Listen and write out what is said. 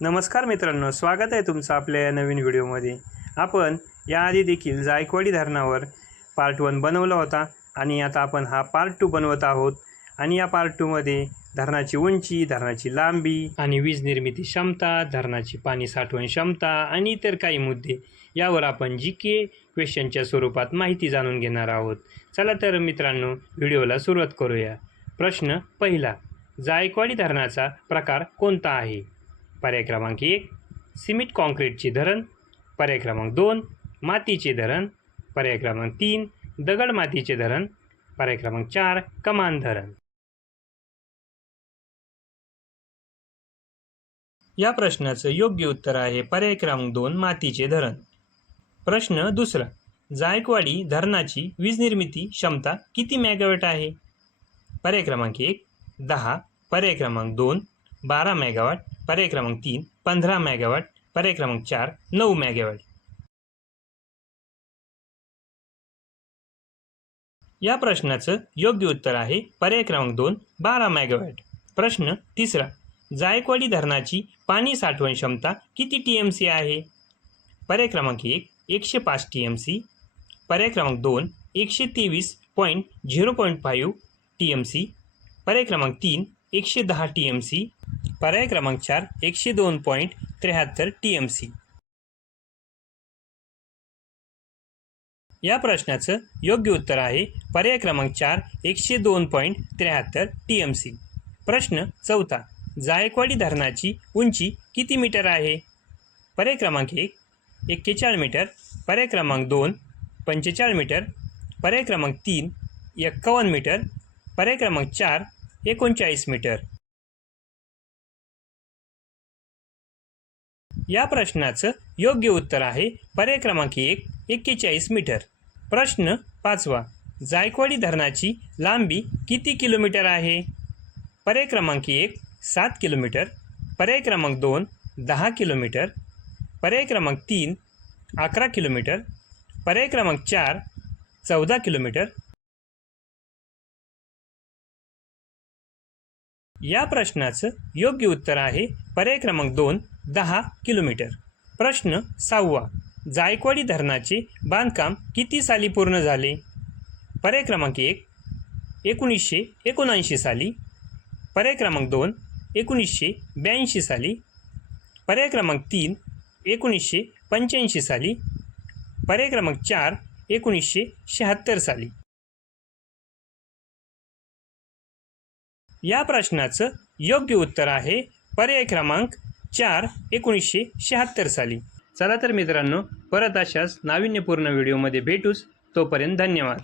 नमस्कार मित्रांनो, स्वागत आहे तुमचं आपल्या या नवीन व्हिडिओमध्ये। आपण याआधी देखील जायकवाडी धरणावर पार्ट 1 बनवला होता आणि आता आपण हा पार्ट 2 बनवत आहोत। आणि या पार्ट 2 मध्ये धरणाची उंची, धरणाची लांबी आणि वीज निर्मिती क्षमता, धरणाची पाणी साठवण क्षमता आणि इतर काही मुद्दे यावर आपण जीके क्वेश्चनच्या स्वरूपात माहिती जाणून घेणार आहोत। चला तर मित्रांनो, व्हिडिओला सुरुवात करूया। प्रश्न पहिला, जायकवाडी धरणाचा प्रकार कोणता आहे? पर्याय क्रमांक 1 सिमेंट कॉन्क्रीटचे धरण, पर्याय क्रमांक 2 मातीचे धरण, पर्याय क्रमांक 3 दगड मातीचे धरण, पर्याय क्रमांक 4 कमान धरण। या प्रश्नाचं योग्य उत्तर आहे पर्याय क्रमांक 2 मातीचे धरण। प्रश्न दुसरा, जायकवाडी धरणाची वीज निर्मिती क्षमता किती मेगावॅट आहे? पर्याय क्रमांक 1 10, पर्याय क्रमांक 2 12 मेगावॅट, पर्याय क्रमांक 3 15 मेगावॅट, पर्याय क्रमांक 4 9 मेगावॅट। या प्रश्नाचं योग्य उत्तर आहे पर्याय क्रमांक 2 12 मेगावॅट। प्रश्न तिसरा, जायकवाडी धरणाची पाणी साठवण क्षमता किती टीएमसी आहे? पर्याय क्रमांक 1 105 टीएमसी, पर्याय क्रमांक 2 123.0.5 टीएमसी, पर्याय क्रमांक 3 110 टीएमसी, पर्याय क्रमांक 4 102.73 टीएमसी। या प्रश्नाचं योग्य उत्तर आहे पर्याय क्रमांक 4 102.73 टीएमसी। प्रश्न चौथा, जायकवाडी धरणाची उंची किती मीटर आहे? पर्याय क्रमांक 1 41 मीटर, पर्याय क्रमांक 2 45 मीटर, पर्याय क्रमांक 3 51 मीटर, पर्याय क्रमांक 4 39 मीटर। या प्रश्नाचं योग्य उत्तर आहे पर्याय क्रमांक 1 41 मीटर। प्रश्न पाचवा, जायकवाडी धरणाची लांबी किती किलोमीटर आहे? पर्याय क्रमांक 1 7 किलोमीटर, पर्याय क्रमांक 2 10 किलोमीटर, पर्याय क्रमांक 3 11 किलोमीटर, पर्याय क्रमांक 4 14 किलोमीटर। या प्रश्नाचं योग्य उत्तर आहे पर्याय क्रमांक 2 10 किलोमीटर। प्रश्न सहावा, जायकवाडी धरणाचे बांधकाम किती साली पूर्ण झाले? पर्याय क्रमांक 1 1979 साली, पर्याय क्रमांक 2 1982 साली, पर्याय क्रमांक 3 1985 साली, पर्याय क्रमांक 4 1976 साली। या प्रश्नाचं योग्य उत्तर आहे पर्याय क्रमांक 4 1976 साली। चला तर मित्रांनो, परत अशाच नाविन्यपूर्ण व्हिडिओमध्ये भेटूच, तोपर्यंत धन्यवाद।